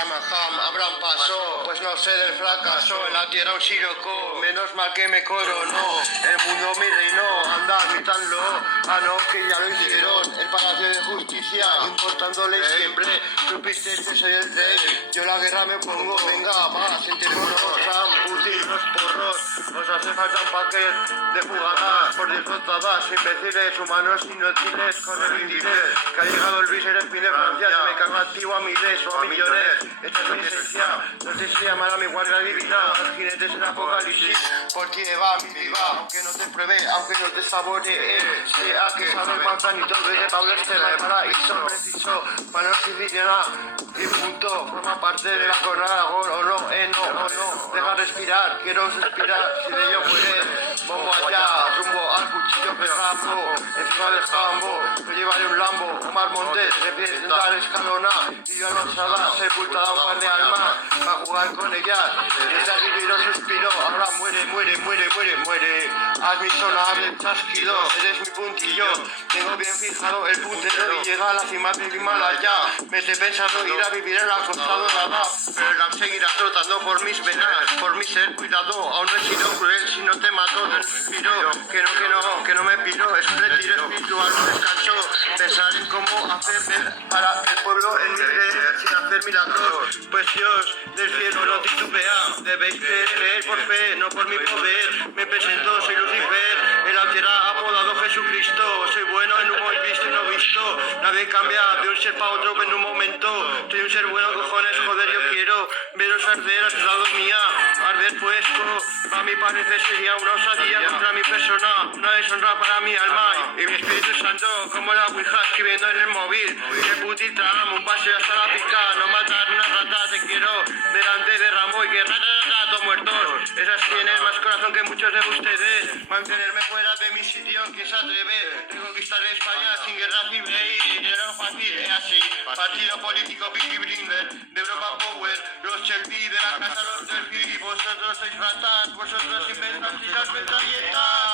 Abraham, Abraham pasó, pues no sé del fracaso, en la tierra un siroco, menos mal que me coronó, el mundo me reinó, anda, admítanlo, no, que ya lo hicieron, el Palacio de Justicia, importándole siempre, supiste que soy el rey, yo la guerra me pongo, venga, va, sentémonos, Ram, Putin, los porros, os hace falta un paquete de jugadas, por disfrutadas, imbéciles, humanos inútiles, con el índice, que ha llegado el vicepresidente de Francia, se me carga activo a miles o a millones, esta es mi esencia, no sé si llamar a mi guardia divina, los jinetes del apocalipsis, por ti va mi vida, aunque no te pruebe, aunque no te saboree, sea que sabe el manzanito, desde Pablo Esteban, paraíso preciso, para no siciliana, y punto, forma parte de la jornada, gol o no, no, deja respirar, quiero suspirar, si de ello muere, bombo allá, rumbo al cuchillo pegado, encima del jambo, yo llevaré un Lambo, Omar Montes, representar escalona, y yo avanzada, sepultada un par de almas, para jugar con ellas, ese alivio suspiro, ahora muere, haz mi sonar el chasquido, eres mi puntillo, tengo bien fijado el puntero y llega a la cima del Himalaya, me estoy pensando ir a vivir en la costa dorada, pero la seguirá trotando por mis venas, por mi ser, cuidado, aún no he sido cruel si no te mato, no respiro, que no me piro, es un retiro espiritual, no descanso, pensar en cómo hacer para el pueblo en mi creer, sin hacer milagros, pues Dios del cielo no titubea, debéis creer por fe, no por mi poder, me presento, soy Lucifer, en la tierra apodado Jesucristo, soy bueno en humo y visto y no visto, nadie cambia de un ser para otro en un momento, soy un ser bueno, cojones, joder, yo quiero veros arder a tu lado mía, arder puesto, a mi parecer sería una osadía contra mi persona, una deshonra para mi alma y mi Espíritu Santo, como la Ouija escribiendo en el móvil, que putita, un paseo hasta la pica, no matar una rata, te quiero delante de Rambo y que rato muertos, esas tienen más corazón que muchos de ustedes, mantenerme fuera de mi sitio, que se atreve, reconquistar España sin guerra civil y dinero fácil, es así, partido político Vicky Blinder, de Europa Power, los Chelsea de la casa, los Delphi, vosotros sois ratas, vosotros inventáis las metralletas.